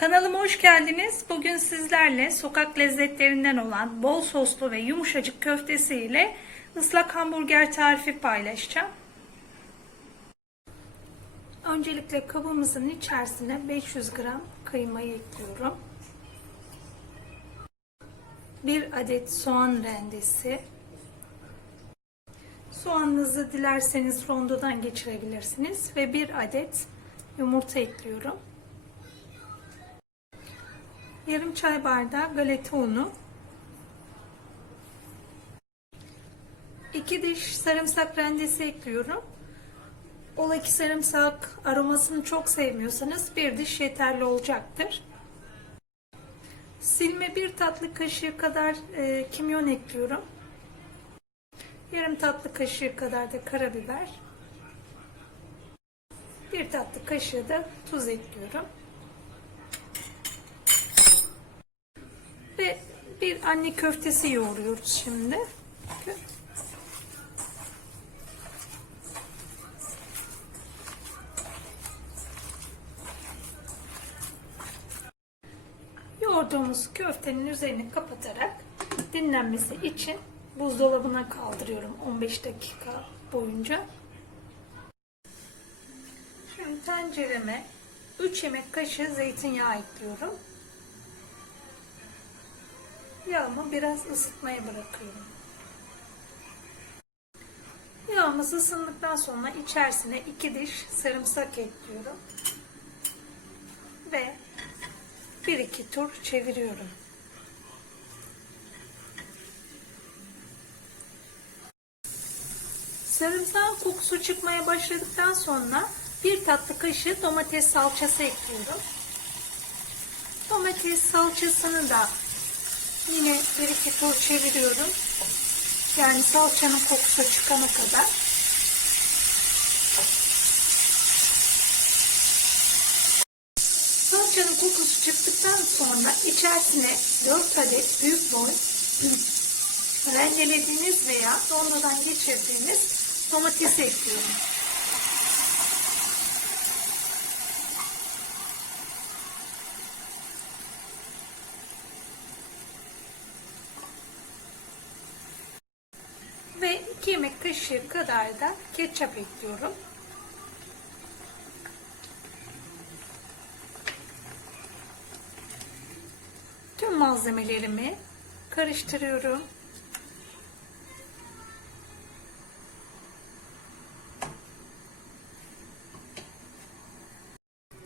Kanalıma hoş geldiniz. Bugün sizlerle sokak lezzetlerinden olan bol soslu ve yumuşacık köftesi ile ıslak hamburger tarifi paylaşacağım. Öncelikle kabımızın içerisine 500 gram kıymayı ekliyorum. 1 adet soğan rendesi. Soğanınızı dilerseniz rondodan geçirebilirsiniz ve 1 adet yumurta ekliyorum. Yarım çay bardağı galeta unu. 2 diş sarımsak rendesi ekliyorum. Ola ki sarımsak aromasını çok sevmiyorsanız bir diş yeterli olacaktır. Silme bir tatlı kaşığı kadar e, kimyon ekliyorum. Yarım tatlı kaşığı kadar da karabiber. Bir tatlı kaşığı da tuz ekliyorum. Ve bir anne köftesi yoğuruyoruz şimdi. Yoğurduğumuz köftenin üzerini kapatarak dinlenmesi için buzdolabına kaldırıyorum 15 dakika boyunca. Şimdi tencereme 3 yemek kaşığı zeytinyağı ekliyorum. Yağımı biraz ısıtmaya bırakıyorum. Yağımız ısındıktan sonra içerisine 2 diş sarımsak ekliyorum. Ve 1-2 tur çeviriyorum. Sarımsağın kokusu çıkmaya başladıktan sonra bir tatlı kaşığı domates salçası ekliyorum. Domates salçasını da yine bir iki tur çeviriyorum. Yani salçanın kokusu çıkana kadar. Salçanın kokusu çıktıktan sonra içerisine 4 adet büyük boy rendelediğiniz veya rondodan geçirdiğiniz domatesi ekliyorum. Ve 2 yemek kaşığı kadar da ketçap ekliyorum. Tüm malzemelerimi karıştırıyorum.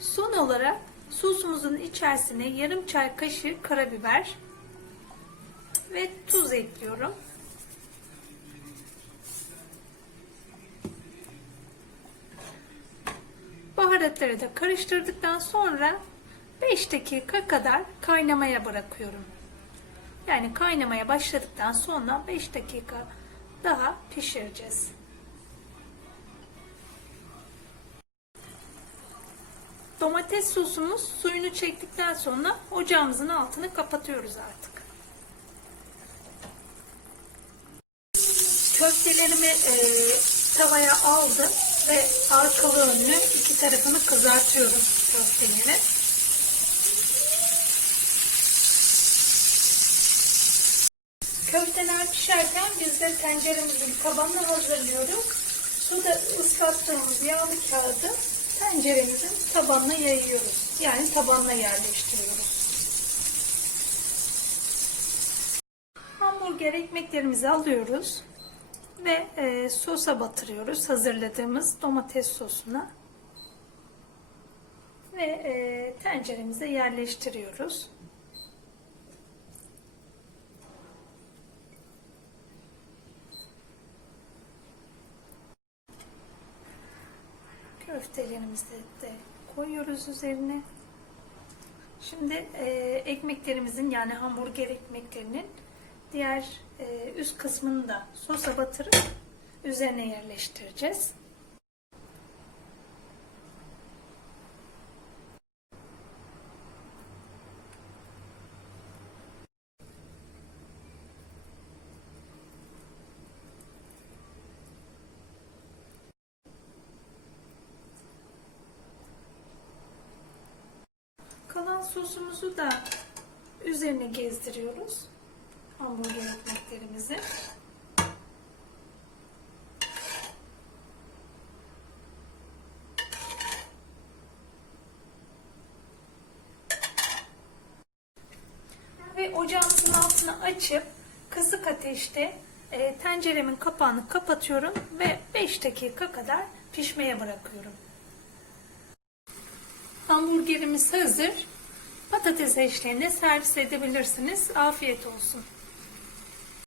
Son olarak sosumuzun içerisine yarım çay kaşığı karabiber ve tuz ekliyorum. Baharatları da karıştırdıktan sonra 5 dakika kadar kaynamaya bırakıyorum. Yani kaynamaya başladıktan sonra 5 dakika daha pişireceğiz. Domates sosumuz suyunu çektikten sonra ocağımızın altını kapatıyoruz artık. Köftelerimi tavaya aldım ve arkalı önlü iki tarafını kızartıyorum köftelerin. Köfteler pişerken biz de tenceremizin tabanını hazırlıyoruz. Suda ıslattığımız yağlı kağıdı tenceremizin tabanına yayıyoruz. Yani tabanına yerleştiriyoruz. Hamburger ekmeklerimizi alıyoruz ve e, sosa batırıyoruz hazırladığımız domates sosuna ve e, tenceremize yerleştiriyoruz. Köftelerimizi de koyuyoruz üzerine. Şimdi e, ekmeklerimizin yani hamburger ekmeklerinin diğer e, üst kısmını da sosa batırıp üzerine yerleştireceğiz. Kalan sosumuzu da üzerine gezdiriyoruz. Hamburger ekmeklerimizi. Ve ocağımızın altını açıp kısık ateşte e, tenceremin kapağını kapatıyorum ve 5 dakika kadar pişmeye bırakıyorum. Hamburgerimiz hazır. Patates eşliğinde servis edebilirsiniz. Afiyet olsun.